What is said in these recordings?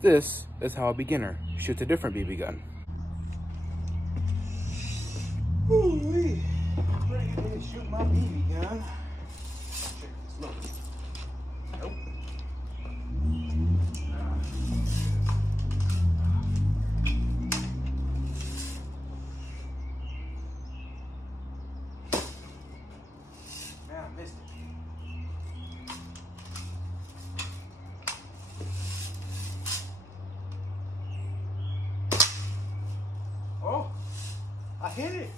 This is how a beginner shoots a different BB gun. Ooh-wee. Ready to shoot my BB gun. Check this load. Nope. Man, I missed it. Oh, I hit it.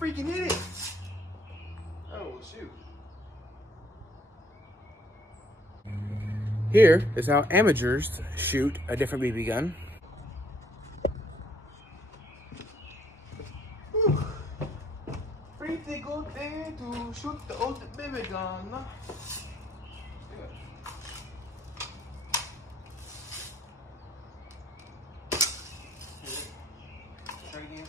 Freaking hit it. Oh, shoot. Here is how amateurs shoot a different BB gun. Whew. Pretty good day to shoot the old BB gun. Good. Try again.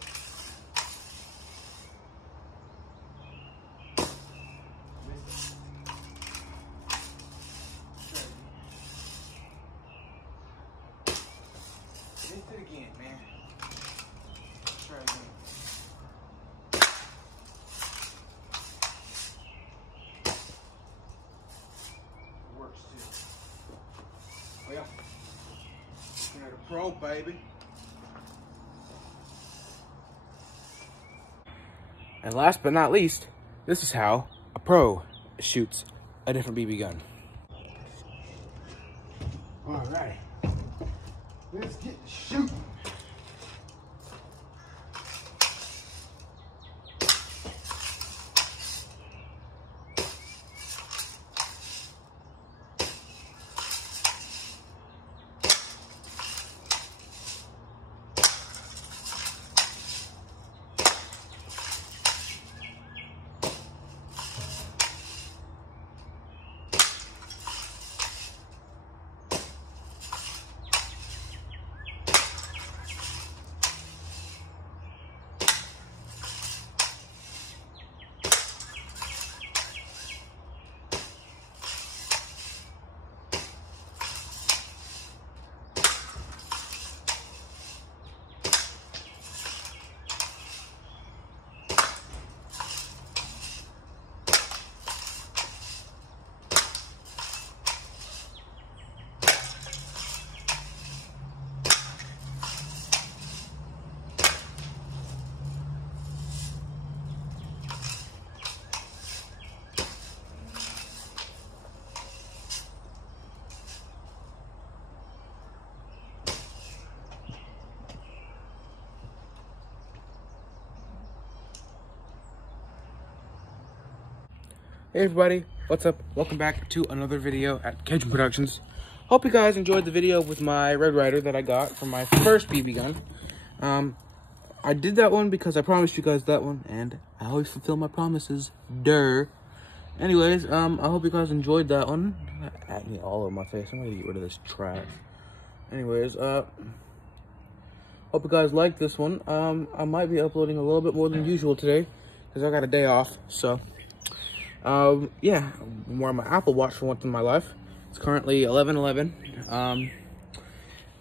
Missed it. Try again. Missed it again, man. Try again. It works too. Well, looking at a pro, baby. And last but not least, this is how a pro shoots a different BB gun. All right, let's get to shooting. Hey everybody, what's up? Welcome back to another video at Cajun Productions. Hope you guys enjoyed the video with my Red Ryder that I got from my first BB gun. I did that one because I promised you guys that one, and I always fulfill my promises. Anyways, I hope you guys enjoyed that one. At me all over my face. I'm gonna get rid of this trash. Anyways, hope you guys liked this one. I might be uploading a little bit more than usual today because I got a day off. So, yeah, I'm wearing my Apple Watch for once in my life. It's currently 11:11.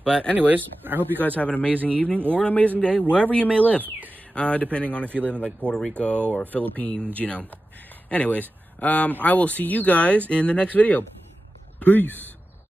But anyways, I hope you guys have an amazing evening or an amazing day wherever you may live, depending on if you live in like Puerto Rico or Philippines, you know. Anyways, I will see you guys in the next video. Peace.